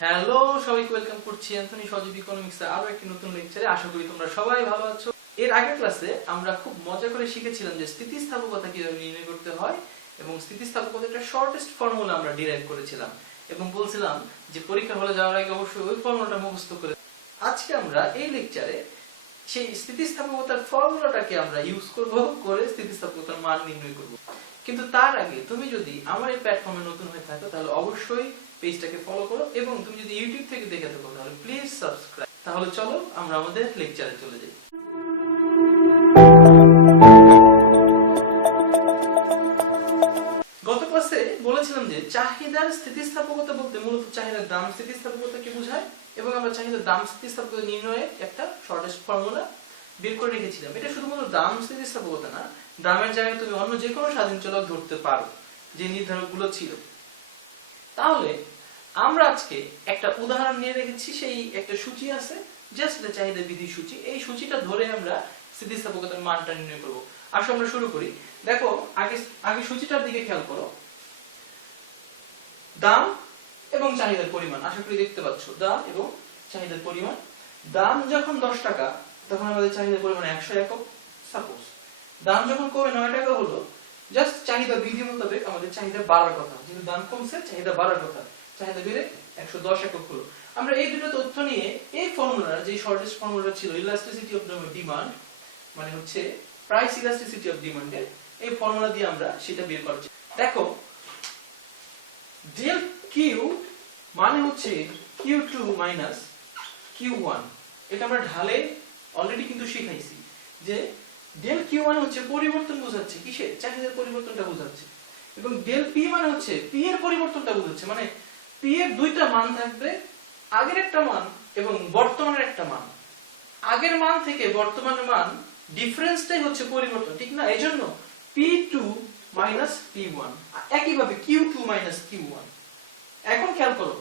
Hello সবাইকে welcome করছি Anthony সজীব economics এর আরও একটি নতুন লেকচারে আশা করি তোমরা সবাই ভালো আছো। এর আগের ক্লাসে আমরা খুব মজা করে শিখেছিলাম যে স্থিতিস্থাপকতা কীভাবে নির্ণয় করতে হয় এবং স্থিতিস্থাপকতার একটা শর্টেস্ট ফর্মুলা আমরা ডিরাইভ করেছিলাম এবং বলছিলাম যে পরীক্ষা হলে যাওয়ার আগে অবশ্যই ওই ফর্মুলাটা মুখস্থ করে। আজকে আমরা এই লেকচারে সেই স্থিতিস্থাপকতার ফর্মুলাটাকে আমরা ইউজ করব, করে স্থিতিস্থাপকতার মান নির্ণয় করব। কিন্তু তার আগে তুমি যদি আমার এই প্ল্যাটফর্মে নতুন হয়ে থাকো, তাহলে অবশ্যই পেজটাকে ফলো করো এবং তুমি যদি ইউটিউব থেকে দেখে থাকো, তাহলে প্লিজ সাবস্ক্রাইব তাহলে চলো আমরা আমাদের লেকচারে চলে যাই। গত ক্লাসে বলেছিলাম যে চাহিদার স্থিতিস্থাপকতা বলতে মূলত চাহিদার দাম স্থিতিস্থাপকতাকে বোঝায়? এবং আমরা চাহিদার দাম স্থিতিস্থাপকতা নির্ণয়ে একটা শর্টেস্ট ফর্মুলা বের করে রেখেছিলাম। এটা শুধুমাত্র দাম স্থিতিস্থাপকতা না, দামের জায়গায় তুমি অন্য যে কোনো স্বাধীন চলক ধরতে পারো, যে নির্ধারকগুলো ছিল। তাহলে আমরা আজকে একটা উদাহরণ নিয়ে রেখেছি, সেই একটা সূচি আছে জাস্ট চাহিদা বিধি সূচি। এই সূচিটা ধরে আমরা স্থিতিস্থাপকতার মানটা নির্ণয় করব। আসো আমরা শুরু করি। দেখো, আগে আগে সূচিটার দিকে খেয়াল করো। দাম এবং চাহিদার পরিমাণ। আশা করি দেখতে পাচ্ছ, দাম এবং চাহিদার পরিমাণ। দাম যখন দশ টাকা তখন আমাদের চাহিদার পরিমাণ একশো একক সাপোজ দাম যখন কমে, নয় টাকা হলো জাস্ট চাহিদা বৃদ্ধি মোতাবেক আমাদের চাহিদা বাড়ার কথা। যেহেতু দাম কমছে, চাহিদা বাড়ার কথা। চাহিদা বেড়ে একশো দশ একক হলো। আমরা এই দুটো তথ্য নিয়ে এই ফর্মুলা যে শর্টেস্ট ফর্মুলা ছিল ইলাস্টিসিটি অফ ডিমান্ড মানে হচ্ছে প্রাইস ইলাস্টিসিটি অফ ডিমান্ডের এই ফর্মুলা দিয়ে আমরা সেটা বের করছি। দেখো ডেল কিউ মানে হচ্ছে Q two minus Q one এটা আমরা ঢালে অলরেডি কিন্তু শিখাইছি যে ডেল কিউ মানে হচ্ছে পরিবর্তন বোঝাচ্ছে কিসের চাহিদার পরিবর্তনটা বোঝাচ্ছে। এবং ডেল পি মানে হচ্ছে পি এর পরিবর্তনটা বোঝাচ্ছে মানে পি এর দুইটা মান থাকবে, আগের একটা মান এবং বর্তমানের একটা মান। আগের মান থেকে বর্তমানের মান ডিফারেন্সটাই হচ্ছে পরিবর্তন, ঠিক না? এই জন্য P two minus P one একইভাবে Q two minus Q one এখন খেয়াল করো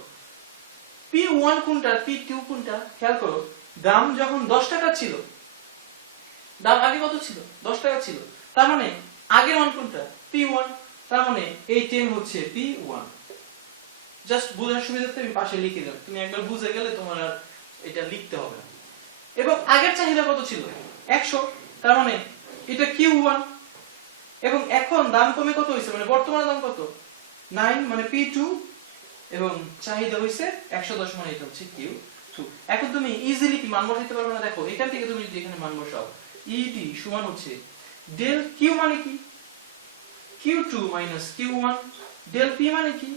পি ওয়ান কোনটা পি টু কোনটা? খেয়াল করো দাম যখন দশ টাকা ছিল, দাম আগে কত ছিল? দশ টাকা ছিল। তার মানে আগের মান কোনটা? পি ওয়ান তার মানে এই টেন হচ্ছে পি ওয়ান জাস্ট বোঝার সুবিধার্থে আমি পাশে লিখে দিলাম। তুমি একবার বুঝে গেলে তোমার আর এটা লিখতে হবে এবং আগের চাহিদা কত ছিল? একশো। তার মানে এটা কিউ ওয়ান এবং এখন দাম কমে কত হয়েছে? মানে বর্তমানে দাম কত? নাইন মানে পি টু এবং চাহিদা হয়েছে একশো দশ মানে এটা হচ্ছে কিউ এখন তুমি ইজিলি কি মান বসাইতে পারবে না? দেখো, এখান থেকে তুমি যদি এখানে মান বসাও ইটি সমান হচ্ছে ডেল কিউ মানে কি? Q two minus Q one del P মানে কি?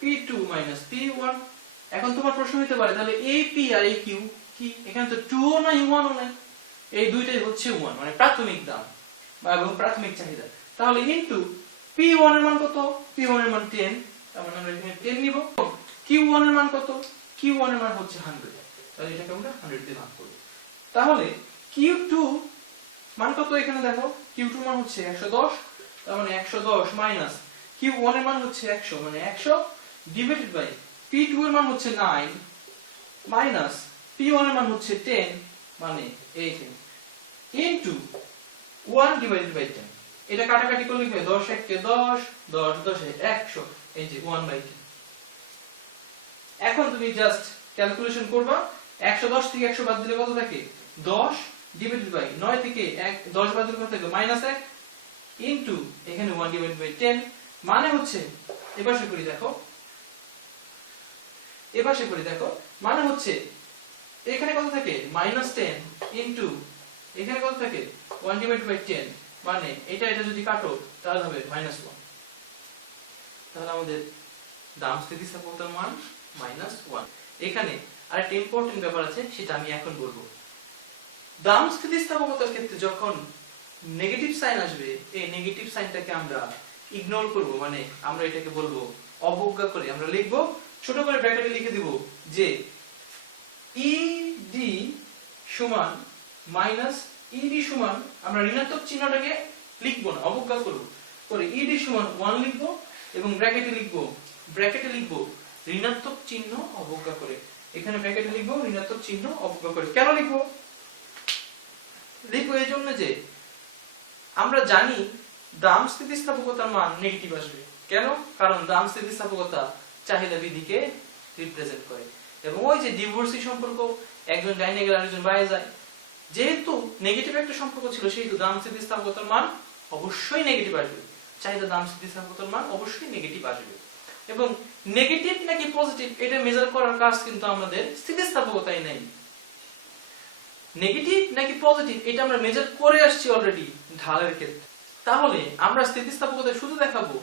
P two minus P one এখন তোমার প্রশ্ন হতে পারে, তাহলে এই পি আর এই কিউ কি? এখানে তো টু ও নাই ওয়ান ও নাই। এই দুইটাই হচ্ছে ওয়ান মানে প্রাথমিক দাম বা এবং প্রাথমিক চাহিদা। তাহলে ইনটু পি ওয়ানের মান কত? পি ওয়ানের মান টেন তার মানে আমরা এখানে টেন নিব। কিউ ওয়ানের মান কত? কিউ ওয়ানের মান হচ্ছে হান্ড্রেড তাহলে এটাকে আমরা হান্ড্রেড দিয়ে ভাগ করব। তাহলে কিউ টু মান কত এখানে দেখো? কিউ টু মান হচ্ছে একশো দশ, তার মানে একশো দশ মাইনাস কিউ ওয়ানের মান হচ্ছে একশো মানে একশো ডিভাইডেড বাই পি টু এর মান হচ্ছে নাইন মাইনাস পি ওয়ানের মান হচ্ছে টেন মানে eighteen into one divided by ten এটা কাটাকাটি করলে কি হয়? দশ এককে দশ দশ, দশে একশো। এই যে ওয়ান বাই টেন এখন তুমি জাস্ট ক্যালকুলেশন করবা, একশো দশ থেকে একশো বাদ দিলে কত থাকে? দশ ডিভাইডেড বাই নয় থেকে এক, দশ বাদ দিলে কত থাকে? মাইনাস এক ইন্টু এখানে ওয়ান ডিভাইড বাই টেন মানে হচ্ছে, এপাশে করি দেখো, এপাশে করি দেখো মানে হচ্ছে, এখানে কত থাকে? মাইনাস টেন ইন্টু এখানে কত থাকে? ওয়ান ডিভাইড বাই টেন মানে এটা এটা যদি কাটো, তাহলে হবে মাইনাস ওয়ান তাহলে আমাদের দাম স্থিতিস্থাপকতার মান মাইনাস ওয়ান এখানে আরেকটা ইম্পর্টেন্ট ব্যাপার আছে, সেটা আমি এখন বলব। দাম স্থিতিস্থাপকতার ক্ষেত্রে যখন নেগেটিভ সাইন আসবে, এই নেগেটিভ সাইনটাকে আমরা ইগনোর করব মানে আমরা এটাকে বলব অবজ্ঞা করে। আমরা লিখব, ছোট করে ব্র্যাকেটে লিখে দিব যে ইডি সমান মাইনাস ইডি সমান, আমরা ঋণাত্মক চিহ্নটাকে লিখব না, অবজ্ঞা করব। করে ইডি সমান ওয়ান লিখব এবং ব্র্যাকেটে লিখব ব্র্যাকেটে লিখব ঋণাত্মক চিহ্ন অবজ্ঞা করে। এখানে ব্র্যাকেটে লিখব, ঋণাত্মক চিহ্ন অবজ্ঞা করে। কেন লিখব? লিখব এই জন্য যে, আমরা জানি দাম স্থিতিস্থাপকতার মান নেগেটিভ আসবে। কেন? কারণ দাম স্থিতিস্থাপকতা চাহিদা বিধিকে রিপ্রেজেন্ট করে। এবং ওই যে ডিভোর্সি সম্পর্ক, একজন ডাইনে গেলে আরেকজন বাইরে যায়। যেহেতু নেগেটিভ একটা সম্পর্ক ছিল, সেহেতু দাম স্থিতিস্থাপকতার মান অবশ্যই নেগেটিভ আসবে। চাহিদা দাম স্থিতিস্থাপকতার মান অবশ্যই নেগেটিভ আসবে। এবং নেগেটিভ নাকি পজিটিভ এটা মেজার করার কাজ কিন্তু আমাদের স্থিতিস্থাপকতাই নেই। নেগেটিভ নাকি পজিটিভ এটা আমরা মেজার করে আসছি অলরেডি ঢালের ক্ষেত্রে। তাহলে আমরা স্থিতিস্থাপকতা শুধু দেখাবো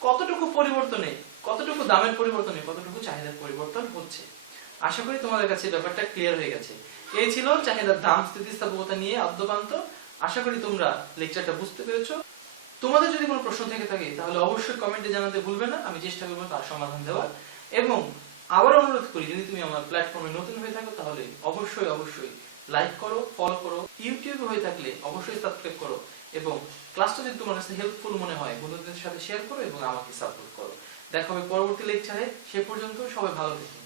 কতটুকু পরিবর্তনে, কতটুকু দামের পরিবর্তনে, কতটুকু চাহিদার পরিবর্তন হচ্ছে। আশা করি তোমাদের কাছে ব্যাপারটা ক্লিয়ার হয়ে গেছে। এই ছিল চাহিদার দাম স্থিতিস্থাপকতা নিয়ে আদ্যপান্ত। আশা করি তোমরা লেকচারটা বুঝতে পেরেছ। তোমাদের যদি কোনো প্রশ্ন থেকে থাকে, তাহলে অবশ্যই কমেন্টে জানাতে ভুলবে না, আমি চেষ্টা করব তার সমাধান দেওয়ার। এবং আবার অনুরোধ করি, যদি তুমি আমার প্ল্যাটফর্মে নতুন হয়ে থাকো, তাহলে অবশ্যই অবশ্যই লাইক করো ফলো করো ইউটিউবে হয়ে থাকলে অবশ্যই সাবস্ক্রাইব করো, এবং ক্লাসটা যদি তোমার কাছে হেল্পফুল মনে হয়, বন্ধুদের সাথে শেয়ার করো এবং আমাকে সাপোর্ট করো। দেখা হবে পরবর্তী লেকচারে সে পর্যন্ত সবাই ভালো থেকো।